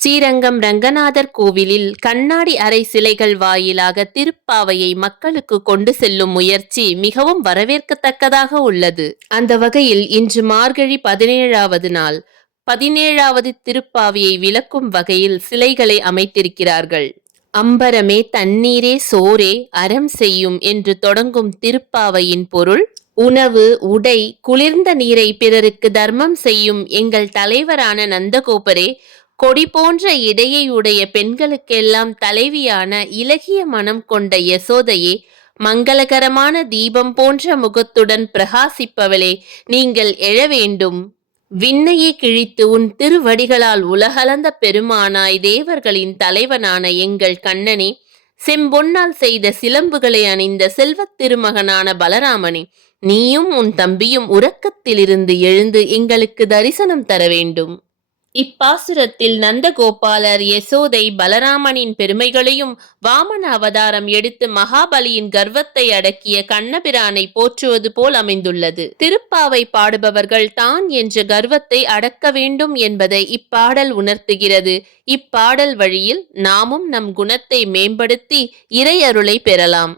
ஸ்ரீரங்கம் ரங்கநாதர் கோவிலில் கண்ணாடி அறை சிலைகள் வாயிலாக திருப்பாவையை மக்களுக்கு கொண்டு செல்லும் முயற்சி மிகவும் வரவேற்கத்தக்கதாக உள்ளது. அந்த வகையில் இன்று மார்கழி 17வது நாள் 17வது திருப்பாவையை விளக்கும் வகையில் சிலைகளை அமைத்திருக்கிறார்கள். அம்பரமே தண்ணீரே சோரே அறம் செய்யும் என்று தொடங்கும் திருப்பாவையின் பொருள், உணவு, உடை, குளிர்ந்த நீரை பிறருக்கு தர்மம் செய்யும் எங்கள் தலைவரான நந்தகோபரே, கொடி போன்ற இடையை உடைய பெண்களுக்கெல்லாம் தலைவியான இலகிய மனம் கொண்ட யசோதையே, மங்களகரமான தீபம் போன்ற முகத்துடன் பிரகாசிப்பவளே, நீங்கள் எழ வேண்டும். விண்ணையே கிழித்து உன் திருவடிகளால் உலகளந்த பெருமானாய் தேவர்களின் தலைவனான எங்கள் கண்ணனே, செம்பொன்னால் செய்த சிலம்புகளை அணிந்த செல்வத் திருமகனான பலராமனே, நீயும் உன் தம்பியும் உறக்கத்திலிருந்து எழுந்து எங்களுக்கு தரிசனம் தர வேண்டும். இப்பாசுரத்தில் நந்தகோபாலர், யசோதை, பலராமனின் பெருமைகளையும் வாமன அவதாரம் எடுத்து மகாபலியின் கர்வத்தை அடக்கிய கண்ணபிரானை போற்றுவது போல் அமைந்துள்ளது. திருப்பாவை பாடுபவர்கள் தான் என்ற கர்வத்தை அடக்க வேண்டும் என்பதை இப்பாடல் உணர்த்துகிறது. இப்பாடல் வழியில் நாமும் நம் குணத்தை மேம்படுத்தி இறை அருளை பெறலாம்.